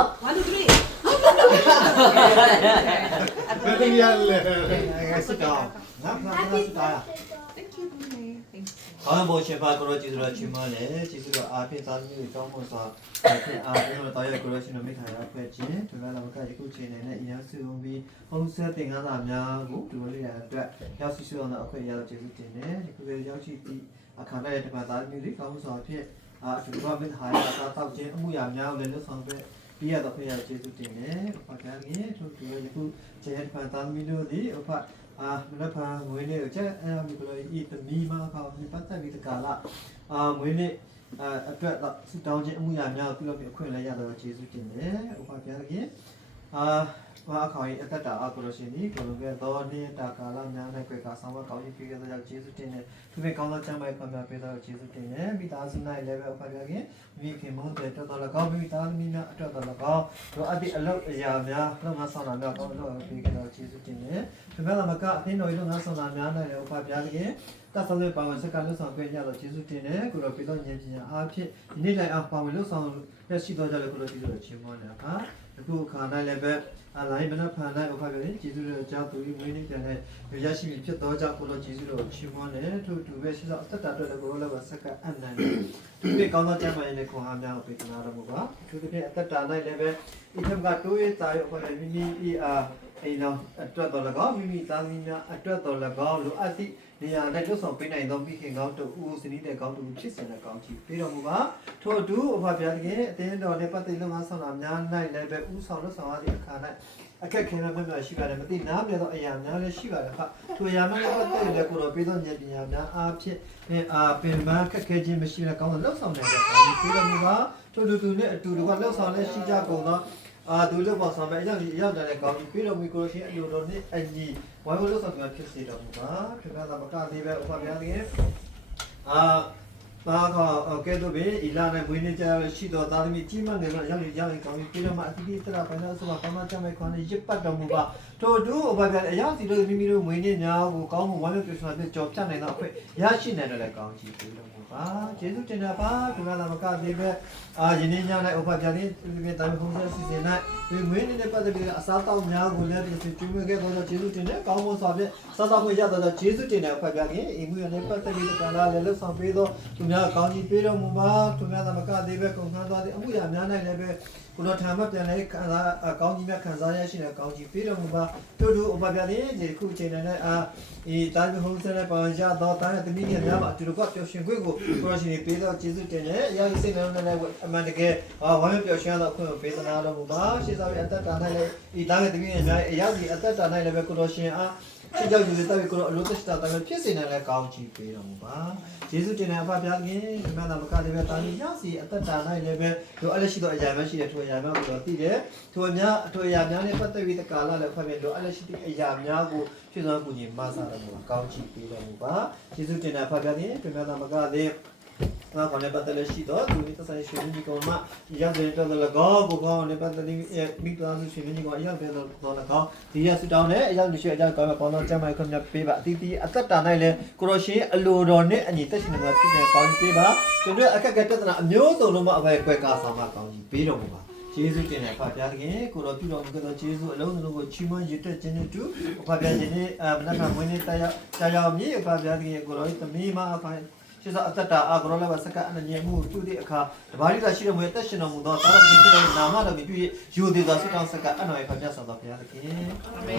1 2 3 Happy New Year. Sit down. Sit down. Thank you Mummy Thank you ကောင်းဖို့ရှင်ပါကိုရောကျေးဇူးတော်ချီးမွမ်းတယ်ကျေးဇူးတော်အားဖြင့်သာသမီတွေကောင်းဖို့စွာအားဖြင့်တော်ရကိုရောရှင်တော်မိခါရဖွဲ့ခြင်းဒီမှာလည်းကယခုချိန်နဲ့အရင်စုံပြီးဘုံဆက်တင်ကားစာများကိုဒီလိုလေးရအတွက်ရောက်ရှိအောင်အခွင့်အရေးကျေးဇူးတင်တယ်ဒီကုသိုလ်ရောက်ရှိသည့်အခါနဲ့ဒီမှာသာသမီတွေကောင်းဖို့စွာဖြင့်အတူတူမိခါရသာတောက်ခြင်းအမှုရာများကိုလည်းလွတ်ဆောင်ပြီးပြရတော့ခွင့်ရကျေးဇူးတင်တယ်ဥပဒေကြီးထို့တူယခုချိန်နဲ့သာသမီတို့ဒီဥပမနဖာငွေလေးကိုချက်မိကလေးဤသမီးမကောင်းဒီပတ်သက်ပြီးတကာလာငွေလေးအတွက်စတောင်းခြင်းအမှုရာများပြုလုပ်ပြီးအခွင့်လည်းရတော့ကျေးဇူးတင်တယ်ဥပဒေကြီးဘာခေါ်ရင်အသက်တာအကုလို့ရှိရင်ဒီလိုပဲတော့နေတာကာလများနဲ့ကြွယ်ကဆောင်းမကောင်းကြီးပြခဲ့တဲ့ကျေးဇူးတင်တယ်သူပဲကောင်းသောချမ်းသာခွင့်များပေးတော့ကျေးဇူးတင်တယ်မိသားစုနိုင်လည်းပဲဥပဒေကြီးမိခင်မုန်းတဲ့တော်တော်ကောင်းမိသားသမီးများအတွက်တော်ကောင်းတို့အတိအလုပ်အရာများလုံငါဆောင်တာများကောင်းလို့ပေးခဲ့တော့ကျေးဇူးတင်တယ်ဒီမဲ့မကအင်းတော်လုံငါဆောင်တာများနဲ့ဥပဒေကြီးတသလေးပါဝင်စကားလို့ဆောင်ပြရတော့ကျေးဇူးတင်တယ်ကိုတော့ပြီးတော့ဉာဏ်ပညာအားဖြင့်ဒီနေ့တိုင်းအပါဝင်လို့ဆောင်ရရှိတော့ကြလို့ကိုတော့ကျေးဇူးတော်ချီးမွမ်းတယ်ပါအခုခါတိုင်းလည်းပဲအလိုင်းမနဖန်တိုင်းဥပဒေကျေးဇူးတော်ကြောင့်သူဝင်းနေပြန်တဲ့ရရှိပြီဖြစ်တော့ကြောင့်ကိုတော့ကျေးဇူးတော်ချီးမွမ်းတယ်ထို့တူပဲရှိတော့အသက်တာအတွက်လည်းကိုတော့လည်းစကားအနန္တသူပဲကောင်းသောကျမ်းမာရေးနဲ့ခွန်အားများကိုပေးနာတော်မူပါသူတစ်ပြည့်အသက်တာနိုင်လည်းပဲဒီထက်ကတိုးရတာရောဥပဒေမိမိအိမ်တော်အတွက်တော်လည်းကောင်းမိမိသားသမီးများအတွက်တော်လည်းကောင်းလိုအပ်သည့်နေရာနဲ့လွတ်ဆောင်ပေးနိုင်သောမိခင်ကောင်းတို့ဦးစနီးတဲ့ကောင်းတို့ဖြစ်စင်တဲ့ကောင်းကြီးပေးတော်မူပါထို့အတူအဖဖျားတကယ်အတင်းတော်နဲ့ပတ်သက်လုံငါဆောင်တာများနိုင်လည်းပဲဦးဆောင်လွတ်ဆောင်ရသည့်အခါ၌အခက်ခဲများရှိပါတယ်မသိနားပြတော့အရာများလည်းရှိပါတယ်ခထိုအရာများလည်းပတ်သက်တဲ့ကိုတော့ပေးသောဉာဏ်ပညာများအားဖြင့်ပင်ပန်းခက်ခဲခြင်းမရှိတဲ့ကောင်းသောလွတ်ဆောင်နိုင်တဲ့ကောင်းကြီးပေးတော်မူပါထို့တူနဲ့အတူတကွလွတ်ဆောင်လည်းရှိကြကုန်သောဒုလဘဆောင်မဲ့အရောက်တဲ့ကောင်းကြီးပြီးတော့မီကိုရှင်အလိုတော်နဲ့အညီဝိုင်းဝန်းလို့ဆောင်ပြဖြစ်စေတော်မူပါခင်ဗျာမကသေးပဲဥပမာလေးဘာကဲတော့ဘေးဤလာနဲ့မွေးနေကြရှိတော်သားသမီးကြီးမငယ်တော့ရောက်ကောင်းကြီးပြီးတော့မှအတိအကျတရပိုင်းတော့ဆိုပါကောင်းမှချမ်းမဲ့ခွန်နဲ့ရစ်ပတ်တော်မူပါထို့တူဥပမာအရောက်စီလို့မိမိတို့မွေးနေများကိုကောင်းမှုဝမ်းမြောက်ပြည့်စုံတဲ့ကြော်ဖြတ်နိုင်တော့အခွင့်ရရှိနိုင်တယ်လည်းကောင်းကြီးပြီးတော်မူပါကျေးဇူးတင်တာပါခင်ဗျာမကသေးပဲယနေ့ည၌ဥပမာလေးဒီတိုင်းဖုန်းဆက်စီစဉ်၌မွေးနေတဲ့ပတ်သက်ပြီးအစားတောက်များကိုလည်းဒီကျွေးမခဲ့တော့ကျေးဇူးတင်တယ်ကောင်းမှုစွာဖြင့်စားတောက်ခွင့်ရတော့ကျေးဇူးတင်တယ်ဥပမာလေးအိမ်မွေးနဲ့ပတ်သက်ပြီးကလာလည်းလှဆောင်ပေးတော့သူများကောင်းကြီးပေးတော်မူပါသူများသမကသေးပဲကုန်ခန်းသွားတဲ့အမှုရာများနိုင်လည်းပဲကိုတော်ထံမှပြန်လဲခံစားကောင်းကြီးများခံစားရရှိတဲ့ကောင်းကြီးပေးတော်မူပါတို့တို့ဥပမာလေးဒီခုချိန်နဲ့တာမီဟုံးစတဲ့ပန်ရတော့တာသမီးငယ်များမှာအတူတကွပျော်ရွှင်ခွင့်ကိုပရောရှင်ပေးတော့ကျေးဇူးတင်တယ်အရာစိတ်နှလုံးနဲ့အမှန်တကယ်ဝမ်းမြောက်ပျော်ရွှင်တော့ခွင့်ကိုပေးသနာတော်မူပါရှေးဆောင်ရဲ့အသက်တာ၌လည်းဒီတာသမီးငယ်များအရာဒီအသက်တာ၌လည်းပဲကိုတော်ရှင်အားချစ်ကြောက်ယူတဲ့ကိုတော့အလိုသက်တာတိုင်းဖြစ်စေနိုင်လဲကောင်းချီးပေးတော်မူပါယေရှုတင်တဲ့အဖဖျားခင်ဒီမှာမကလည်းပဲတာမီရစီအသက်တာ၌လည်းပဲလိုအပ်လက်ရှိတော့အရာမရှိတဲ့ထိုအရာများကိုတော့သိတယ်ထိုအရာများနဲ့ပတ်သက်ပြီးတကာလလည်းဖတ်ပြီးလိုအပ်လက်ရှိတဲ့အရာများကိုဖြစ်သွားကူညီမဆာတော်မူကောင်းချီးပေးတော်မူပါယေရှုတင်တဲ့အဖဖျားခင်ဒီမှာမကလည်းငါခေါင်းနဲ့ပတ်သက်လက်ရှိတော့သူဒီသဆိုင်ရှင်ကြီးကောင်မရောက်တဲ့တော်လည်းကောင်းကိုကောင်းနဲ့ပတ်သက်ပြီးမိသားစုရှင်ကြီးကောင်ရောက်တဲ့တော်လည်းကောင်းဒီရဆူတောင်းနဲ့အရောက်လို့ရှိအကြောင်းကောင်းပေါင်းတော့ကျမ်းမာခွင့်များပေးပါအတီးတီးအသက်တာ၌လည်းကိုရရှင်အလိုတော်နဲ့အညီသက်ရှင်မှာဖြစ်တဲ့ကောင်းကြီးပေးပါကျွန်တော်အခက်အခဲပြဿနာအမျိုးစုံလုံးမအပဲကွယ်ကာဆောင်မှာကောင်းကြီးပေးတော်မူပါကျေးဇူးတင်တဲ့ဖဖျားခင်ကိုတော်ပြုတော်မူသောကျေးဇူးအလုံးစုံကိုချီးမွမ်းရတဲ့ခြင်းနဲ့တူဖဖျားရှင်နဲ့မနက်ခမွေးနေ့တရားမြေဖဖျားခင်ကိုတော်သမီးမအဖိုင်ရှေ့အသက်တာအကရောလည်းစကအနညေမှုပြုတဲ့အခါတပါးရီသာရှိတဲ့မွေတက်ရှင်တော်မူသောသာရခင်ဖြစ်တဲ့နာမတော်မြည်ယူသည်သောစိတ်တော်စကအနွယ်ဖျက်ဆောင်တော်ဘုရားသခင်အာမင်